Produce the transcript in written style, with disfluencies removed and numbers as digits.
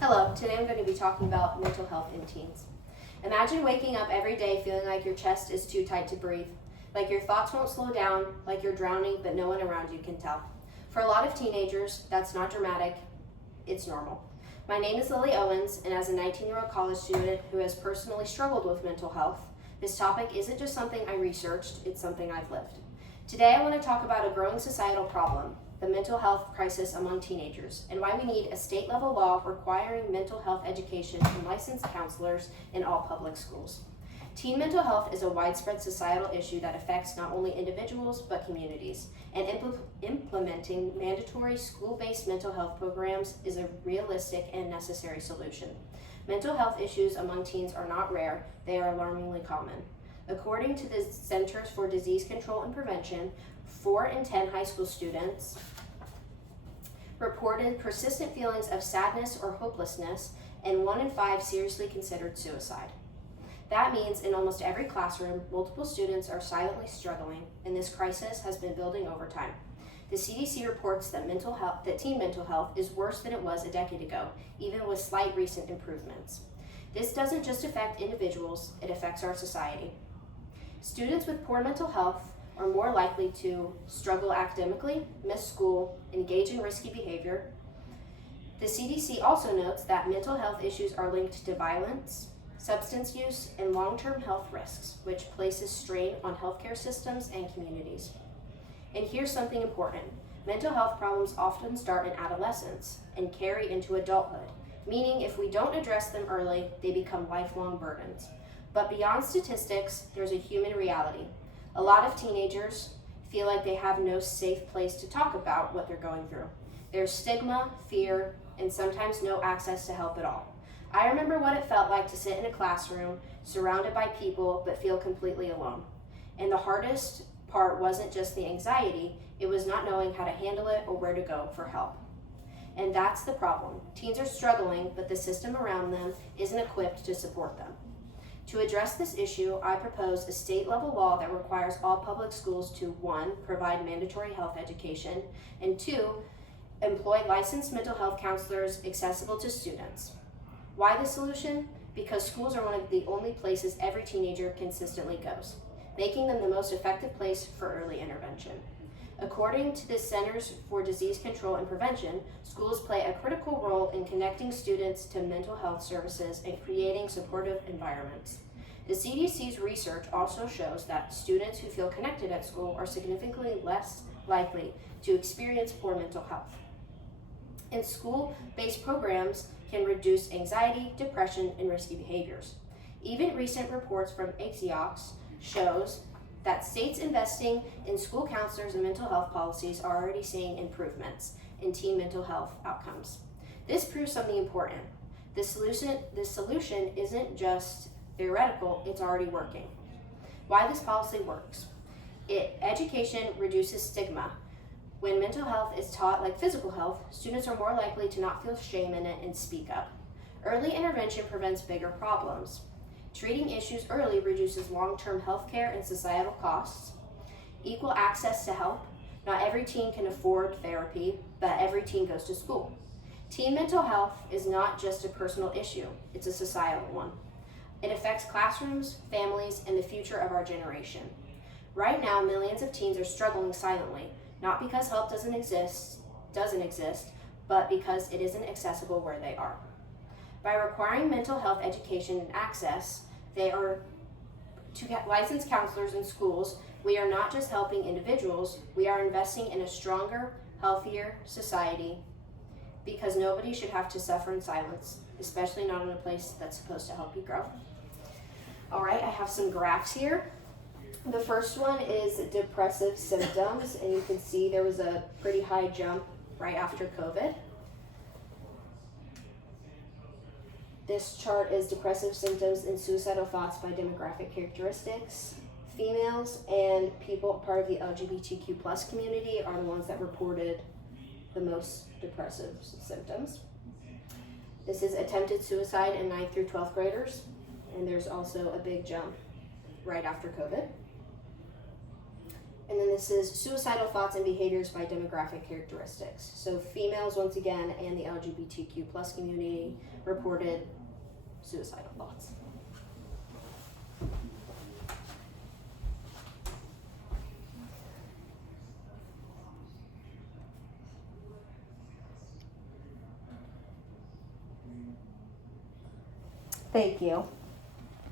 Hello, today I'm going to be talking about mental health in teens. Imagine waking up every day feeling like your chest is too tight to breathe, like your thoughts won't slow down, like you're drowning but no one around you can tell. For a lot of teenagers, that's not dramatic, it's normal. My name is Lily Owens, and as a 19-year-old college student who has personally struggled with mental health, this topic isn't just something I researched, it's something I've lived. Today I want to talk about a growing societal problem, the mental health crisis among teenagers, and why we need a state-level law requiring mental health education from licensed counselors in all public schools. Teen mental health is a widespread societal issue that affects not only individuals but communities, and implementing mandatory school-based mental health programs is a realistic and necessary solution. Mental health issues among teens are not rare, they are alarmingly common. According to the Centers for Disease Control and Prevention, 4 in 10 high school students reported persistent feelings of sadness or hopelessness, and 1 in 5 seriously considered suicide. That means in almost every classroom, multiple students are silently struggling, and this crisis has been building over time. The CDC reports that teen mental health is worse than it was a decade ago, even with slight recent improvements. This doesn't just affect individuals, it affects our society. Students with poor mental health are more likely to struggle academically, miss school, engage in risky behavior. The CDC also notes that mental health issues are linked to violence, substance use, and long-term health risks, which places strain on healthcare systems and communities. And here's something important. Mental health problems often start in adolescence and carry into adulthood, meaning if we don't address them early, they become lifelong burdens. But beyond statistics, there's a human reality. A lot of teenagers feel like they have no safe place to talk about what they're going through. There's stigma, fear, and sometimes no access to help at all. I remember what it felt like to sit in a classroom surrounded by people but feel completely alone. And the hardest part wasn't just the anxiety, it was not knowing how to handle it or where to go for help. And that's the problem. Teens are struggling, but the system around them isn't equipped to support them. To address this issue, I propose a state-level law that requires all public schools to 1, provide mandatory health education, and 2, employ licensed mental health counselors accessible to students. Why the solution? Because schools are one of the only places every teenager consistently goes, making them the most effective place for early intervention. According to the Centers for Disease Control and Prevention, schools play a critical role in connecting students to mental health services and creating supportive environments. The CDC's research also shows that students who feel connected at school are significantly less likely to experience poor mental health. And school-based programs can reduce anxiety, depression, and risky behaviors. Even recent reports from ACOX shows that states investing in school counselors and mental health policies are already seeing improvements in teen mental health outcomes. This proves something important. The solution isn't just theoretical, it's already working. Why this policy works. Education reduces stigma. When mental health is taught like physical health, students are more likely to not feel shame in it and speak up. Early intervention prevents bigger problems. Treating issues early reduces long-term health care and societal costs. Equal access to help. Not every teen can afford therapy, but every teen goes to school. Teen mental health is not just a personal issue, it's a societal one. It affects classrooms, families, and the future of our generation. Right now, millions of teens are struggling silently, not because help doesn't exist, but because it isn't accessible where they are. By requiring mental health education and access, they are to get licensed counselors in schools. We are not just helping individuals, we are investing in a stronger, healthier society, because nobody should have to suffer in silence, especially not in a place that's supposed to help you grow. All right, I have some graphs here. The first one is depressive symptoms, and you can see there was a pretty high jump right after COVID. This chart is depressive symptoms and suicidal thoughts by demographic characteristics. Females and people part of the LGBTQ plus community are the ones that reported the most depressive symptoms. This is attempted suicide in 9th through 12th graders, and there's also a big jump right after COVID. And then this is suicidal thoughts and behaviors by demographic characteristics. So females, once again, and the LGBTQ plus community reported suicidal thoughts. Thank you.